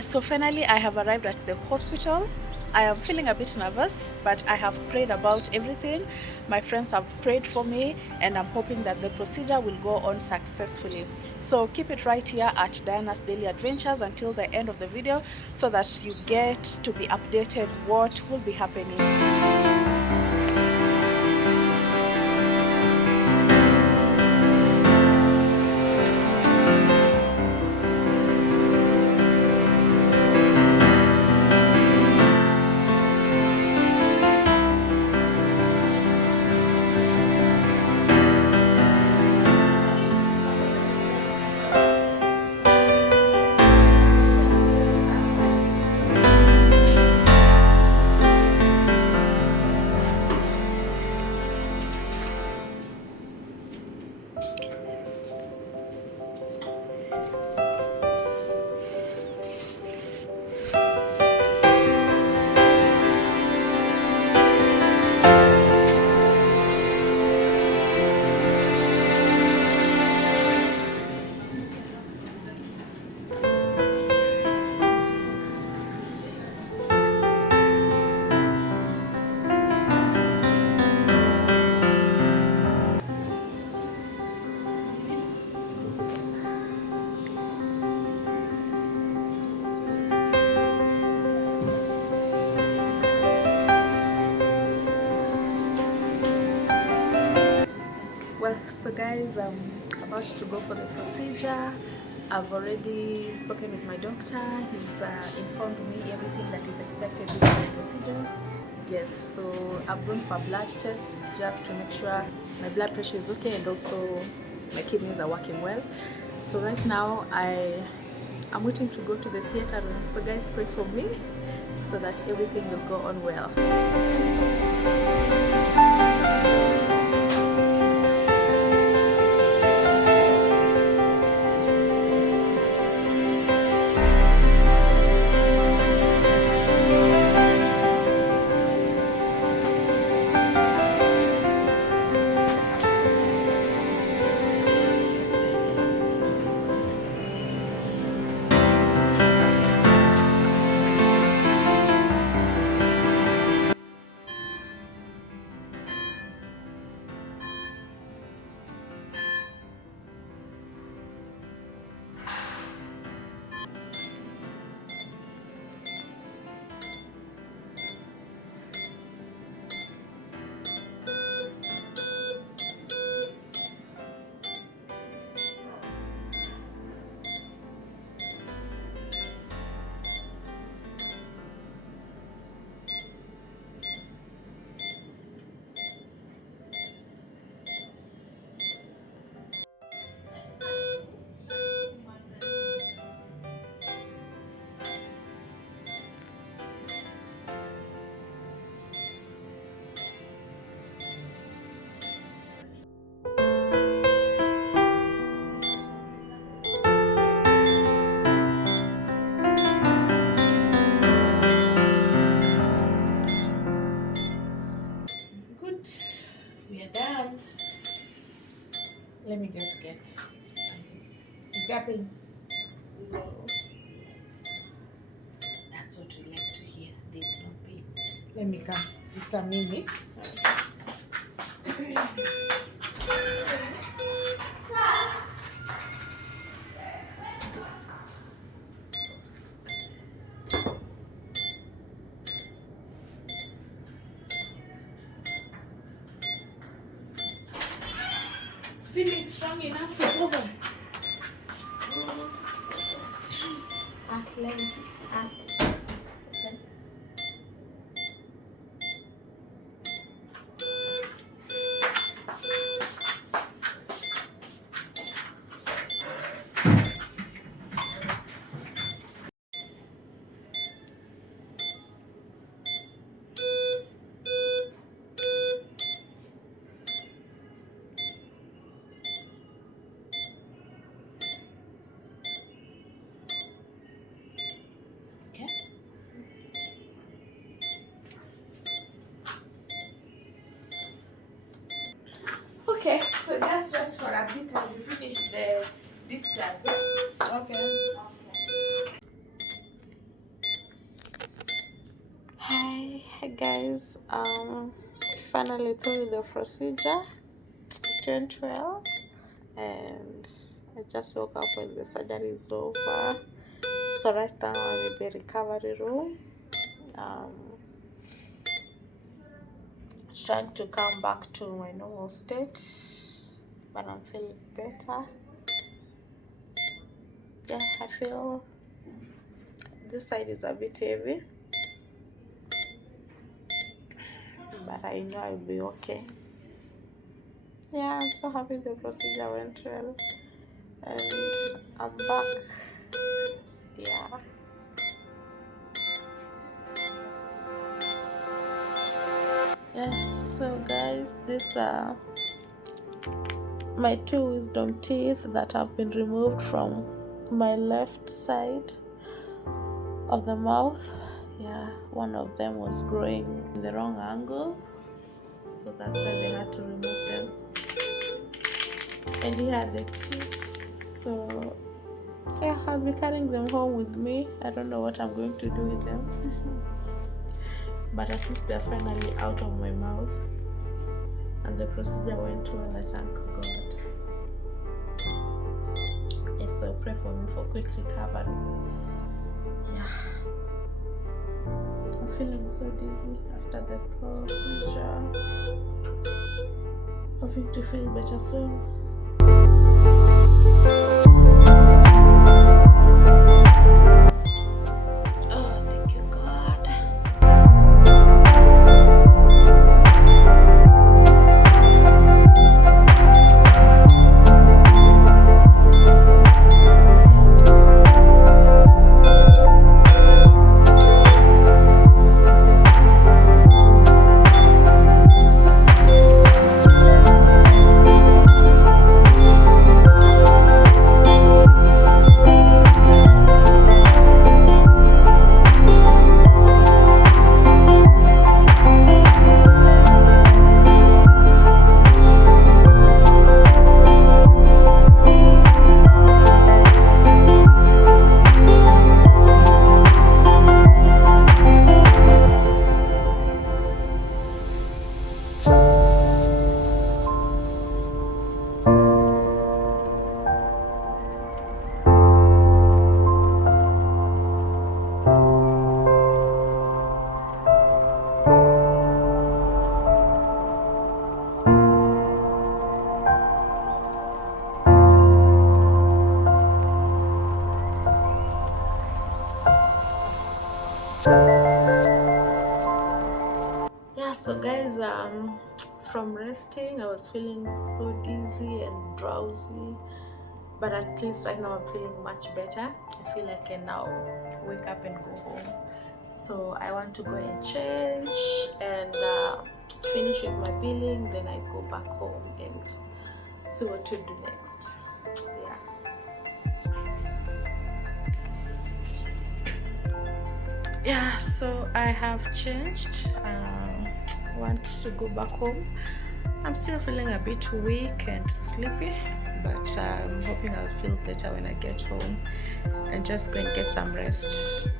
So finally I have arrived at the hospital. I am feeling a bit nervous, but I have prayed about everything. My friends have prayed for me, and I'm hoping that the procedure will go on successfully. So keep it right here at Diana's Daily Adventures until the end of the video so that you get to be updated what will be happening. Well, so guys, I'm about to go for the procedure. I've already spoken with my doctor. He's informed me everything that is expected during the procedure. Yes, so I've gone for a blood test just to make sure my blood pressure is okay and also my kidneys are working well. So right now I'm waiting to go to the theater room. So guys, pray for me so that everything will go on well. We are done. Let me just get something. Is that pain? No. Yes. That's what we like to hear. There's no pain. Let me come. Just a minute. Feeling strong enough to go home. Let me see. Okay, so that's just for a bit as we finish the discharge. Okay. guys, finally through the procedure. It went well, and I just woke up when the surgery is over. So right now I'm in the recovery room, trying to come back to my normal state, but I'm feeling better. Yeah, I feel this side is a bit heavy, but I know I'll be okay. Yeah, I'm so happy the procedure went well, and I'm back. Yeah. Yes, so guys, this are my 2 wisdom teeth that have been removed from my left side of the mouth. Yeah, one of them was growing in the wrong angle, so that's why they had to remove them. And he had the teeth, so yeah, I'll be carrying them home with me. I don't know what I'm going to do with them. But at least they're finally out of my mouth, and the procedure went well, I thank God. Yes, so pray for me for quick recovery. Yeah, I'm feeling so dizzy after the procedure. Hoping to feel better soon. Yeah, so guys, from resting I was feeling so dizzy and drowsy, but at least right now I'm feeling much better. I feel I can now wake up and go home, so I want to go and change and finish with my billing, then I go back home and see what to do next. Yeah, so I have changed. Want to go back home. I'm still feeling a bit weak and sleepy, but I'm hoping I'll feel better when I get home and just go and get some rest.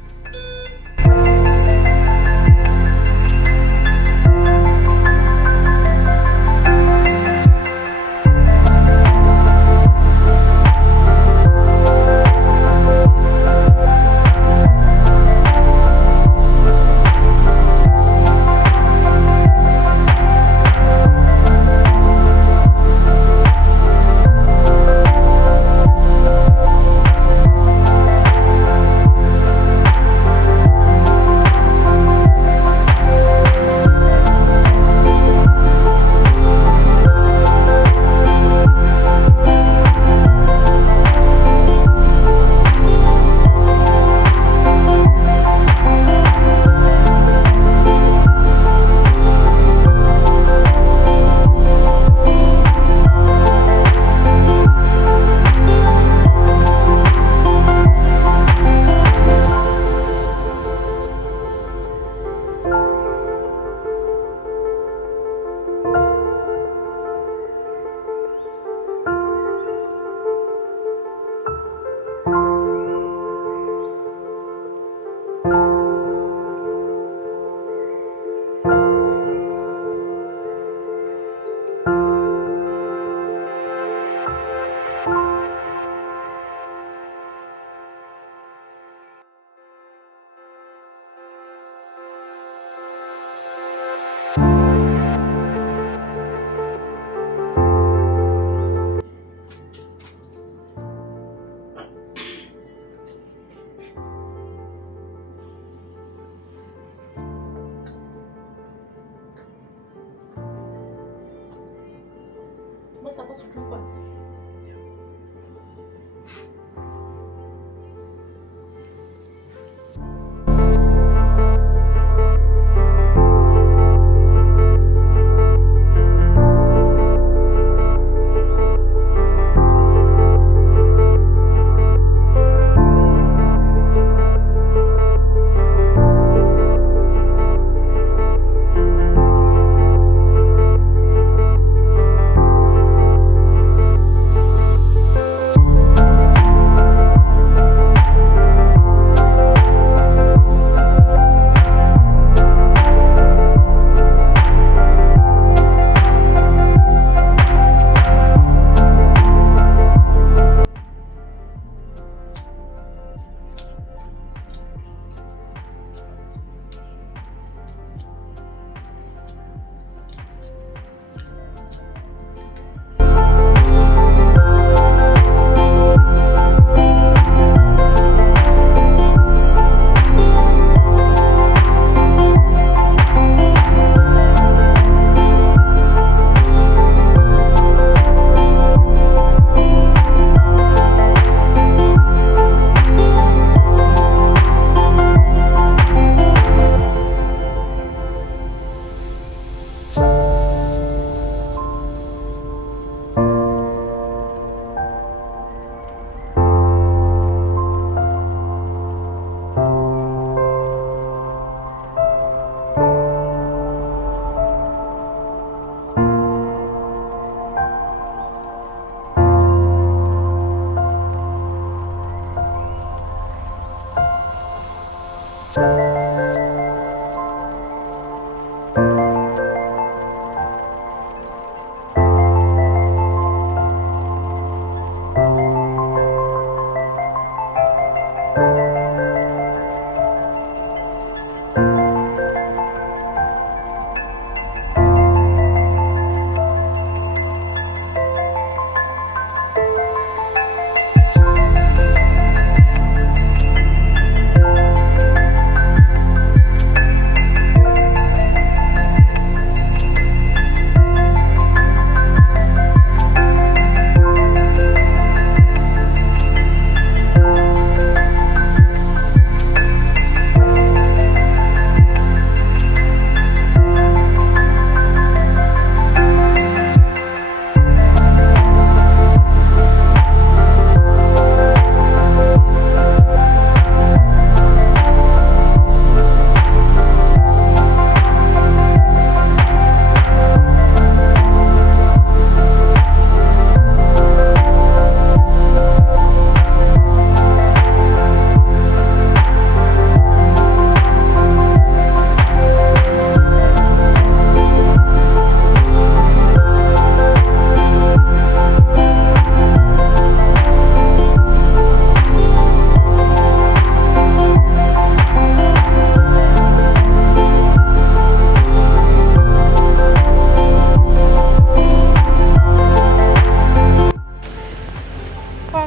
supposed to drink once.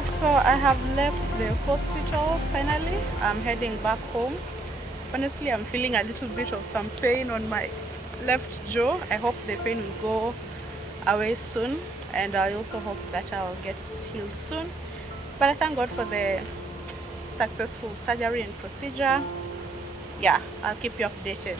So I have left the hospital finally. I'm heading back home. Honestly, I'm feeling a little bit of some pain on my left jaw. I hope the pain will go away soon, and I also hope that I'll get healed soon. But I thank God for the successful surgery and procedure. Yeah, I'll keep you updated.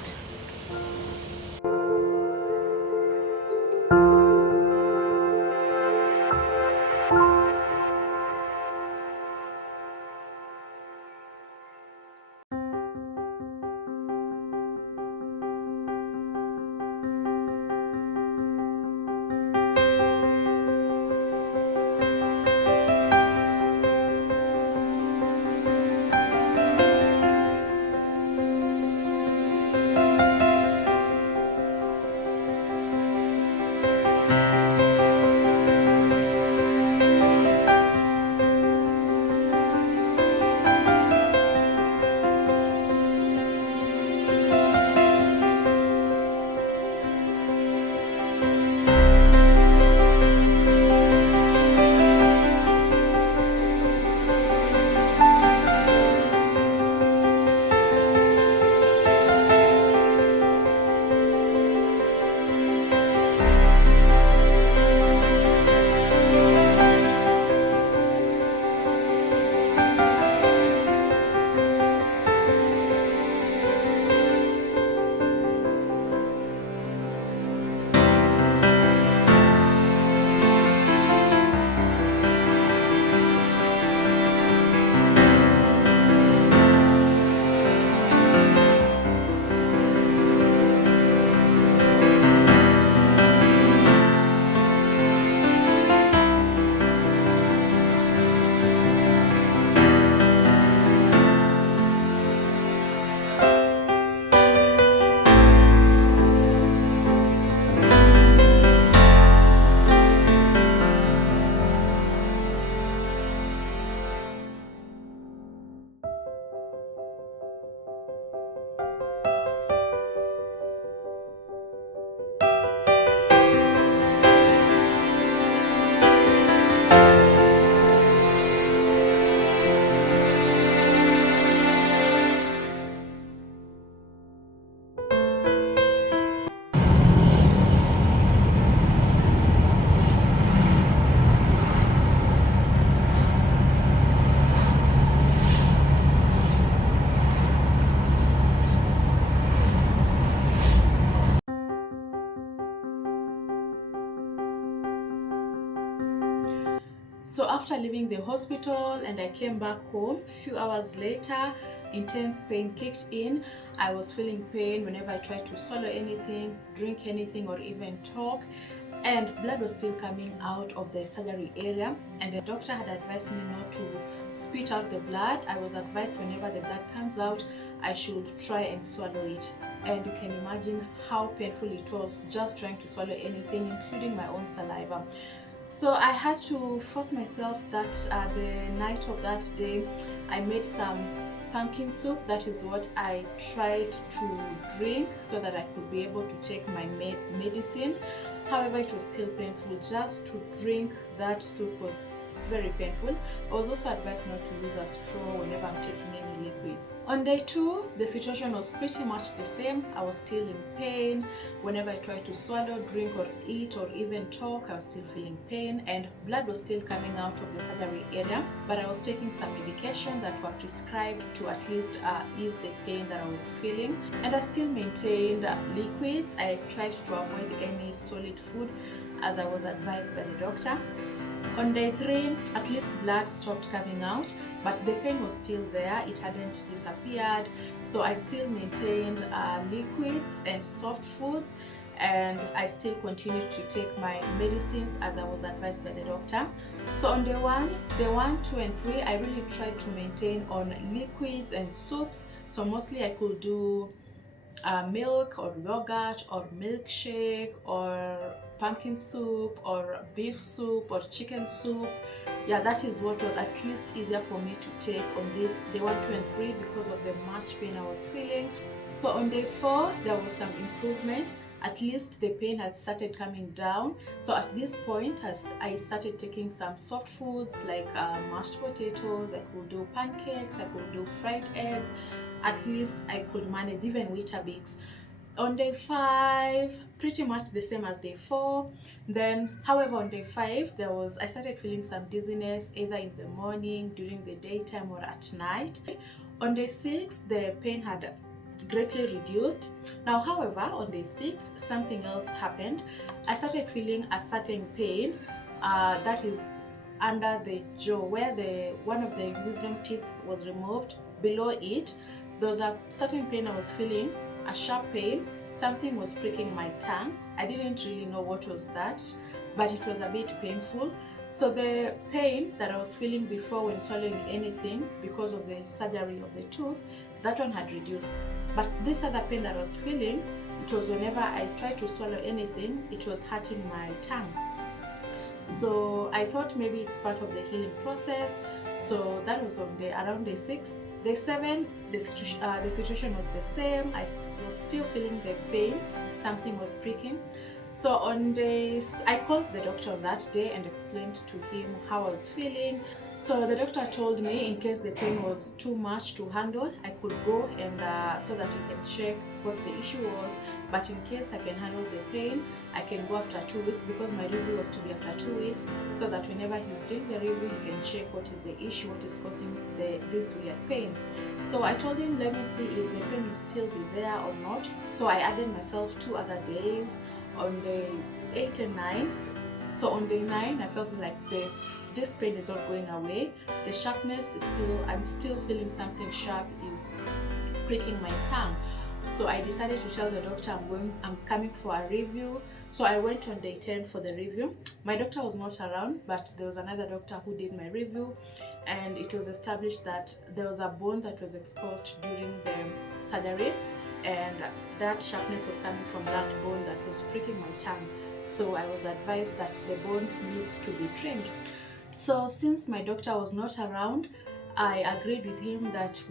So after leaving the hospital and I came back home, a few hours later, intense pain kicked in. I was feeling pain whenever I tried to swallow anything, drink anything, or even talk. And blood was still coming out of the surgery area, and the doctor had advised me not to spit out the blood. I was advised whenever the blood comes out, I should try and swallow it. And you can imagine how painful it was just trying to swallow anything, including my own saliva. So I had to force myself that the night of that day, I made some pumpkin soup. That is what I tried to drink so that I could be able to take my medicine. However, it was still painful. Just to drink that soup was very painful. I was also advised not to use a straw whenever I'm taking any liquids. On day 2, the situation was pretty much the same. I was still in pain. Whenever I tried to swallow, drink, or eat, or even talk, I was still feeling pain, and blood was still coming out of the surgery area. But I was taking some medication that were prescribed to at least ease the pain that I was feeling. And I still maintained liquids. I tried to avoid any solid food as I was advised by the doctor. On day 3, at least blood stopped coming out, but the pain was still there. It hadn't disappeared. So I still maintained liquids and soft foods, and I still continued to take my medicines as I was advised by the doctor. So on day 1, 2, and 3, I really tried to maintain on liquids and soups. So mostly I could do milk or yogurt or milkshake or pumpkin soup or beef soup or chicken soup. Yeah, that is what was at least easier for me to take on this day 1, 2, and 3 because of the much pain I was feeling. So on day 4, there was some improvement. At least the pain had started coming down. So at this point, as I started taking some soft foods like mashed potatoes, I could do pancakes, I could do fried eggs. At least I could manage even Weetabix. On day 5, pretty much the same as day 4. Then, however, on day 5, I started feeling some dizziness either in the morning, during the daytime, or at night. On day 6, the pain had greatly reduced. Now, however, on day 6, something else happened. I started feeling a certain pain that is under the jaw, where one of the wisdom teeth was removed. Below it, there was a certain pain I was feeling, a sharp pain. Something was pricking my tongue. I didn't really know what was that, but it was a bit painful. So the pain that I was feeling before when swallowing anything because of the surgery of the tooth, that one had reduced. But this other pain that I was feeling, it was whenever I tried to swallow anything, it was hurting my tongue. So I thought maybe it's part of the healing process. So that was on around day 6. Day 7, the situation was the same. I was still feeling the pain. Something was pricking. So I called the doctor on that day and explained to him how I was feeling. So the doctor told me in case the pain was too much to handle, I could go and so that he can check what the issue was. But in case I can handle the pain, I can go after 2 weeks because my review was to be after 2 weeks, so that whenever he's doing the review, he can check what is the issue, what is causing this weird pain. So I told him, let me see if the pain will still be there or not. So I added myself 2 other days on day 8 and 9. So on day 9, I felt like this pain is not going away. The sharpness is I'm still feeling something sharp is pricking my tongue. So I decided to tell the doctor I'm coming for a review. So I went on day 10 for the review. My doctor was not around, but there was another doctor who did my review, and it was established that there was a bone that was exposed during the surgery, and that sharpness was coming from that bone that was pricking my tongue. So I was advised that the bone needs to be trimmed. So since my doctor was not around, I agreed with him that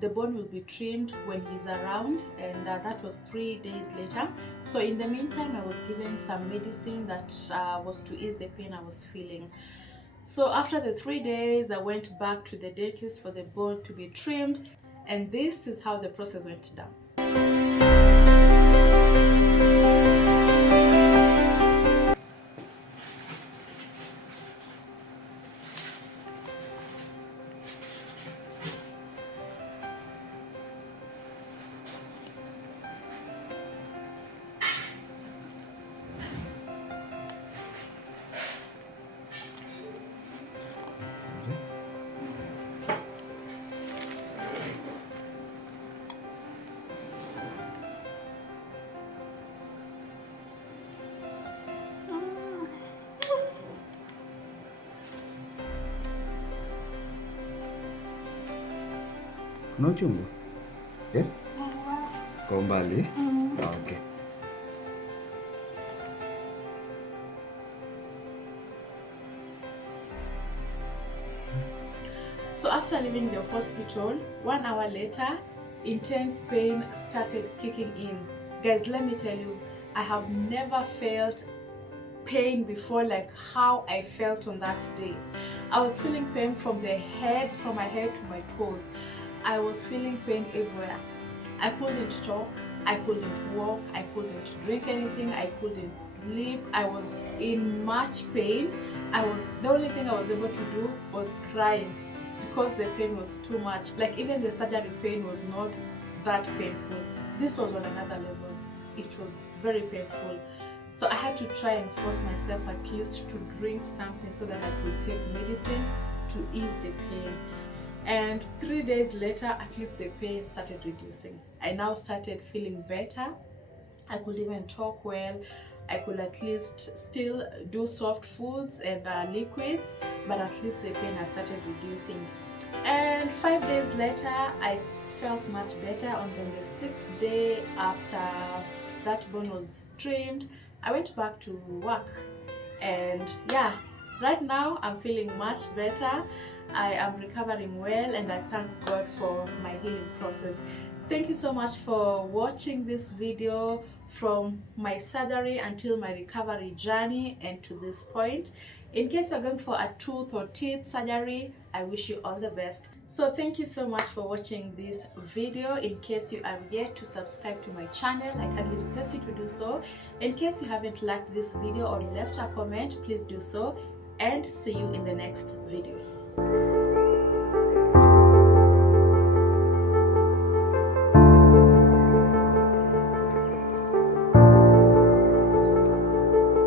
the bone will be trimmed when he's around, and that was 3 days later. So in the meantime, I was given some medicine that was to ease the pain I was feeling. So after the 3 days, I went back to the dentist for the bone to be trimmed, and this is how the process went down. Kuna uchungu? Yes? Kwa umbali? Okay. So after leaving the hospital, 1 hour later, intense pain started kicking in. Guys, let me tell you, I have never felt pain before like how I felt on that day. I was feeling pain from my head to my toes. I was feeling pain everywhere. I couldn't talk, I couldn't walk, I couldn't drink anything, I couldn't sleep. I was in much pain. The only thing I was able to do was crying because the pain was too much. Like even the surgery pain was not that painful. This was on another level. It was very painful. So I had to try and force myself at least to drink something so that I could take medicine to ease the pain. And 3 days later, at least the pain started reducing. I now started feeling better. I could even talk well. I could at least still do soft foods and liquids, but at least the pain had started reducing. And 5 days later, I felt much better. On the 6th day after that bone was trimmed, I went back to work. And yeah, right now I'm feeling much better. I am recovering well, and I thank God for my healing process. Thank you so much for watching this video from my surgery until my recovery journey and to this point. In case you're going for a tooth or teeth surgery, I wish you all the best. So thank you so much for watching this video. In case you are yet to subscribe to my channel, I kindly request you to do so. In case you haven't liked this video or left a comment, please do so, and see you in the next video.